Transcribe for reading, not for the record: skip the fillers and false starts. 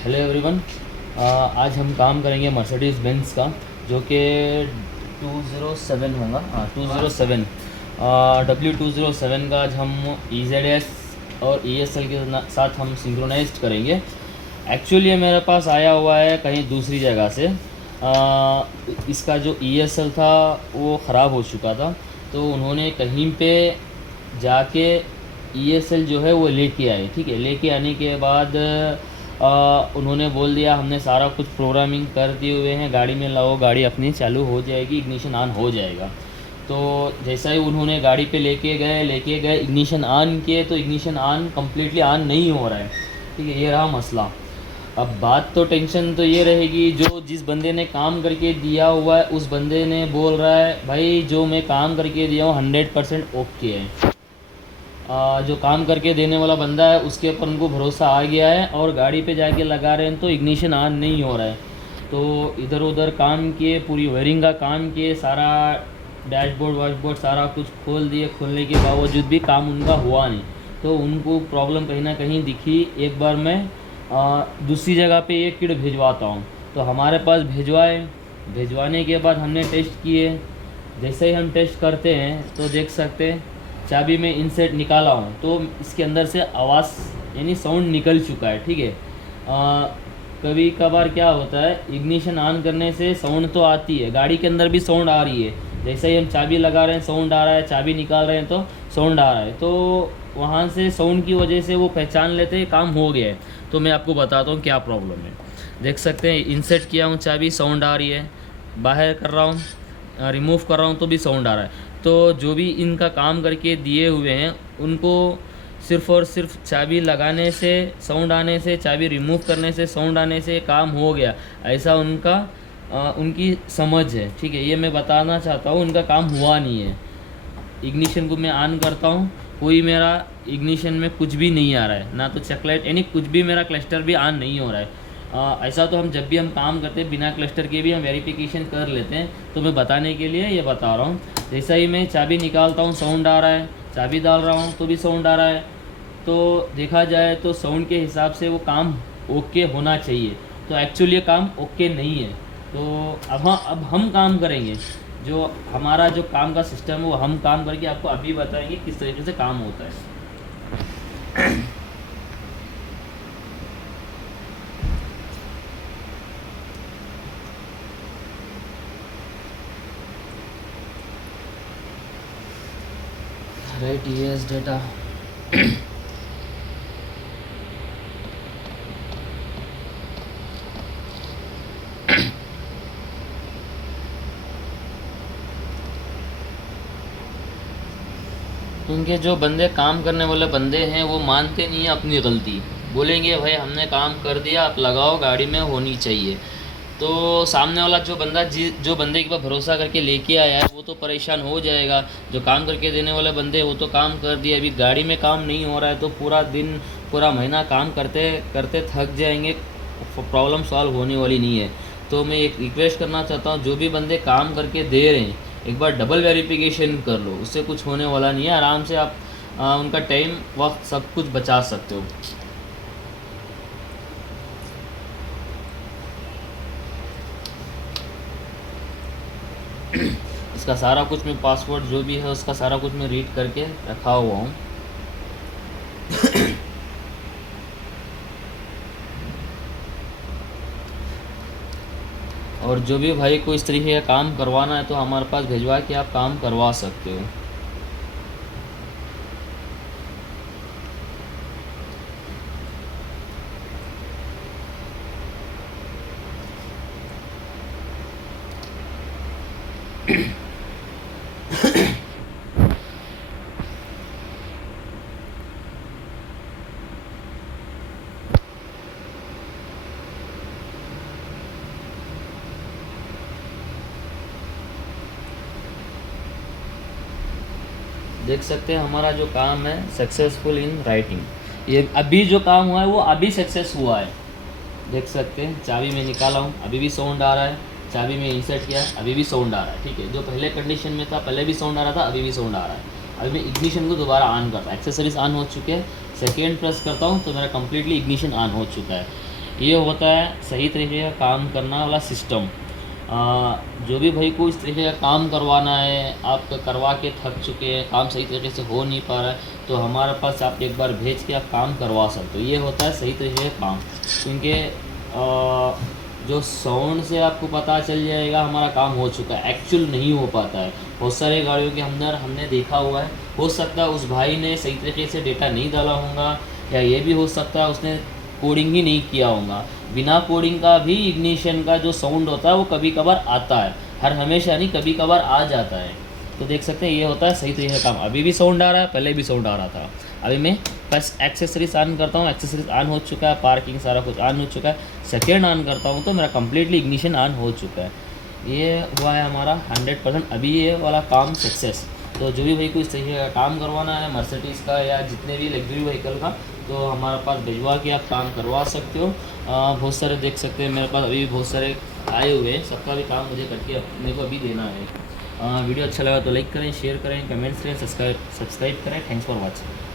Hello everyone. आज हम काम करेंगे मर्सिडीज़ बेंज का, जो कि 207 होगा। हाँ, 207 W207 का आज हम EZS और ESL के साथ हम सिंक्रोनाइज्ड करेंगे। एक्चुअली मेरे पास आया हुआ है कहीं दूसरी जगह से। इसका जो ESL था वो ख़राब हो चुका था, तो उन्होंने कहीं पे जाके ESL जो है वो लेके आए। ठीक है, लेके आने के बाद उन्होंने बोल दिया हमने सारा कुछ प्रोग्रामिंग कर दिए हुए हैं, गाड़ी में लाओ, गाड़ी अपनी चालू हो जाएगी, इग्निशन ऑन हो जाएगा। तो जैसा ही उन्होंने गाड़ी पे लेके गए इग्निशन ऑन किए, तो इग्निशन ऑन कम्प्लीटली ऑन नहीं हो रहा है। ठीक है, ये रहा मसला। अब बात तो टेंशन तो ये रहेगी, जो जिस बंदे ने काम करके दिया हुआ है उस बंदे ने बोल रहा है भाई जो मैं काम करके दिया हूँ 100% ओके है। जो काम करके देने वाला बंदा है उसके ऊपर उनको भरोसा आ गया है, और गाड़ी पे जाके लगा रहे हैं तो इग्निशन ऑन नहीं हो रहा है। तो इधर उधर काम किए, पूरी वायरिंग का काम किए, सारा डैशबोर्ड वैशबोर्ड सारा कुछ खोल दिए, खोलने के बावजूद भी काम उनका हुआ नहीं। तो उनको प्रॉब्लम कहीं ना कहीं दिखी। एक बार मैं दूसरी जगह पे ये किट भिजवाता हूँ, तो हमारे पास भिजवाए। भिजवाने के बाद हमने टेस्ट किए। जैसे ही हम टेस्ट करते हैं तो देख सकते हैं चाबी में इनसेट निकाला हूँ तो इसके अंदर से आवाज़ यानी साउंड निकल चुका है। ठीक है, कभी कभार क्या होता है, इग्निशन ऑन करने से साउंड तो आती है, गाड़ी के अंदर भी साउंड आ रही है। जैसे ही हम चाबी लगा रहे हैं साउंड आ रहा है, चाबी निकाल रहे हैं तो साउंड आ रहा है। तो वहाँ से साउंड की वजह से वो पहचान लेते हैं काम हो गया है। तो मैं आपको बताता हूँ क्या प्रॉब्लम है। देख सकते हैं इंसर्ट किया हूँ, चाबी साउंड आ रही है, बाहर कर रहा हूँ, रिमूव कर रहा हूँ तो भी साउंड आ रहा है। तो जो भी इनका काम करके दिए हुए हैं उनको सिर्फ़ और सिर्फ चाबी लगाने से साउंड आने से, चाबी रिमूव करने से साउंड आने से काम हो गया, ऐसा उनकी समझ है। ठीक है, ये मैं बताना चाहता हूँ, उनका काम हुआ नहीं है। इग्निशन को मैं ऑन करता हूँ, कोई मेरा इग्निशन में कुछ भी नहीं आ रहा है, ना तो चॉकलेट यानी कुछ भी, मेरा क्लस्टर भी ऑन नहीं हो रहा है। ऐसा तो हम जब भी हम काम करते हैं बिना क्लस्टर के भी हम वेरिफिकेशन कर लेते हैं, तो मैं बताने के लिए ये बता रहा हूँ। जैसा ही मैं चाबी निकालता हूँ साउंड आ रहा है, चाबी डाल रहा हूँ तो भी साउंड आ रहा है। तो देखा जाए तो साउंड के हिसाब से वो काम ओके होना चाहिए, तो एक्चुअली ये काम ओके नहीं है। तो अब हम काम करेंगे, जो हमारा जो काम का सिस्टम है वो हम काम करके आपको अभी बताएंगे किस तरीके से काम होता है। Right, yes data. उनके जो बंदे काम करने वाले बंदे हैं वो मानते नहीं हैं अपनी गलती, बोलेंगे भाई हमने काम कर दिया, आप लगाओ, गाड़ी में होनी चाहिए। तो सामने वाला जो बंदे के ऊपर भरोसा करके लेके आया है वो तो परेशान हो जाएगा। जो काम करके देने वाले बंदे वो तो काम कर दिया, अभी गाड़ी में काम नहीं हो रहा है तो पूरा दिन पूरा महीना काम करते करते थक जाएंगे, प्रॉब्लम सॉल्व होने वाली नहीं है। तो मैं एक रिक्वेस्ट करना चाहता हूँ, जो भी बंदे काम करके दे रहे हैं एक बार डबल वेरिफिकेशन कर लो, उससे कुछ होने वाला नहीं है। आराम से आप उनका टाइम वक्त सब कुछ बचा सकते हो। इसका सारा कुछ मैं पासवर्ड जो भी है उसका सारा कुछ मैं रीड करके रखा हुआ हूँ। और जो भी भाई को इस तरीके का काम करवाना है तो हमारे पास भिजवा के आप काम करवा सकते हो। देख सकते हैं हमारा जो काम है सक्सेसफुल इन राइटिंग, ये अभी जो काम हुआ है वो अभी सक्सेस हुआ है। देख सकते हैं चाबी में निकाला हूँ, अभी भी साउंड आ रहा है, चाबी में इंसर्ट किया, अभी भी साउंड आ रहा है। ठीक है, जो पहले कंडीशन में था पहले भी साउंड आ रहा था, अभी भी साउंड आ रहा है। अभी मैं इग्निशन को दोबारा ऑन करता हूँ, एक्सेसरीज ऑन हो चुके हैं, सेकेंड प्रेस करता हूँ तो मेरा कम्प्लीटली इग्निशन ऑन हो चुका है। ये होता है सही तरीके का काम करना वाला सिस्टम। जो भी भाई को इस तरीके का काम करवाना है, आप करवा के थक चुके हैं, काम सही तरीके से हो नहीं पा रहा है, तो हमारे पास आप एक बार भेज के आप काम करवा सकते हो। ये होता है सही तरीके का काम। क्योंकि जो साउंड से आपको पता चल जाएगा हमारा काम हो चुका है, एक्चुअल नहीं हो पाता है। बहुत सारे गाड़ियों के अंदर हमने देखा हुआ है, हो सकता है उस भाई ने सही तरीके से डेटा नहीं डाला होगा, या ये भी हो सकता है उसने कोडिंग ही नहीं किया होगा। बिना कोडिंग का भी इग्निशन का जो साउंड होता है वो कभी कभार आता है, हर हमेशा नहीं, कभी कभार आ जाता है। तो देख सकते हैं ये होता है सही तरीके का काम। अभी भी साउंड आ रहा है, पहले भी साउंड आ रहा था। अभी मैं बस एक्सेसरीज ऑन करता हूँ, एक्सेसरीज ऑन हो चुका है, पार्किंग सारा कुछ ऑन हो चुका है। सेकेंड ऑन करता हूँ तो मेरा कम्प्लीटली इग्निशन ऑन हो चुका है। ये हुआ है हमारा 100%। अभी ये वाला काम सक्सेस। तो जो भी भाई को इस तरीके का काम करवाना है मर्सिडीज़ का या जितने भी लग्जरी व्हीकल का, तो हमारे पास भिजवा के आप काम करवा सकते हो। बहुत सारे देख सकते हैं मेरे पास अभी भी बहुत सारे आए हुए हैं, सबका भी काम मुझे करके मेरे को अभी देना है। वीडियो अच्छा लगा तो लाइक करें, शेयर करें, कमेंट्स करें, सब्सक्राइब करें। Thanks for watching.